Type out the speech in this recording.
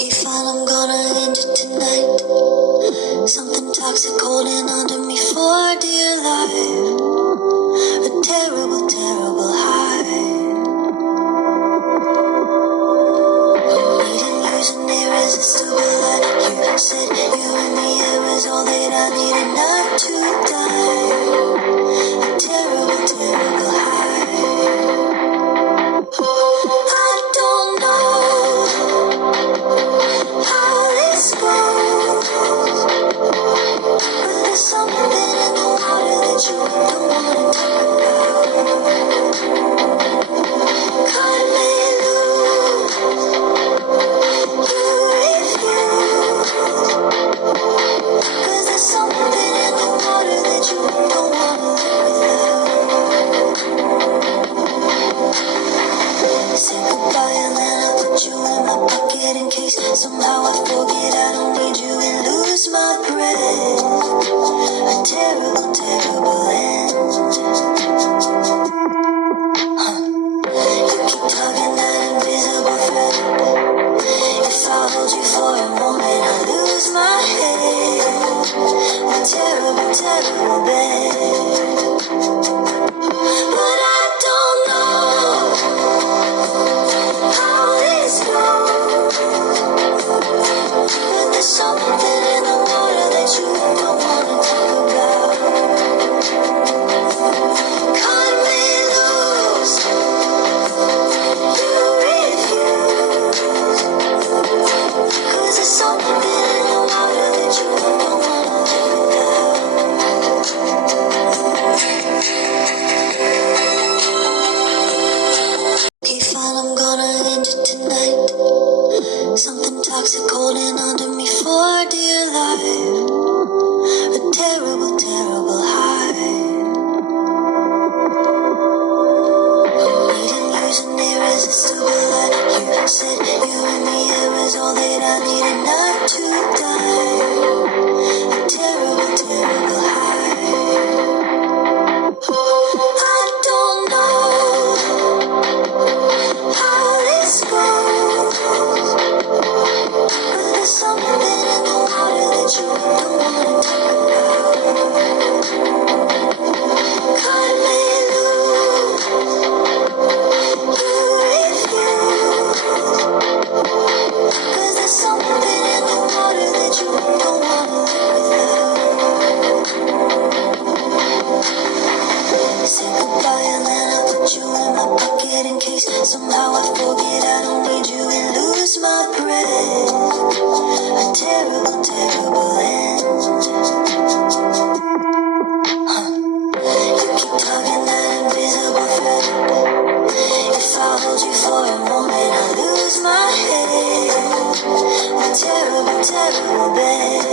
Okay, fine, I'm gonna end it tonight. Something toxic holding onto me for dear life. A terrible, terrible high. Needing news and irresistible light. You said you and the air is all that I needed not to die. A terrible, terrible high. I don't know how this goes, but there's something in the water that you don't wanna talk about. Cut me loose, you refuse, 'cause there's something in the water that you don't wanna live without. Say goodbye and then I put you in my pocket in case somehow I forget I don't need you and lose my breath. A terrible, terrible end. You keep tugging that invisible thread. If I hold you for a moment, I lose my head. A terrible, terrible bed. But I don't know how this goes, but there's something in the water that you don't wanna talk about. Cut me loose, you refuse, 'cause there's something in the water that you don't wanna live without. Okay, fine, I'm gonna end it tonight. Something toxic holding onto me for dear life. A terrible, terrible high. Needing news and irresistible light. You said you and the air is all that I needed not to die. A terrible, terrible high. I don't know how this goes, but there's something in the water that you don't wanna talk about. Cut me loose, you refuse, 'cause there's something in the water that you don't wanna live without. Say goodbye and then I put you in my pocket in case somehow I forget I don't need you and lose my breath. A terrible, terrible end. You keep tugging that invisible thread. If I hold you for a moment, I lose my head. A terrible, terrible bed.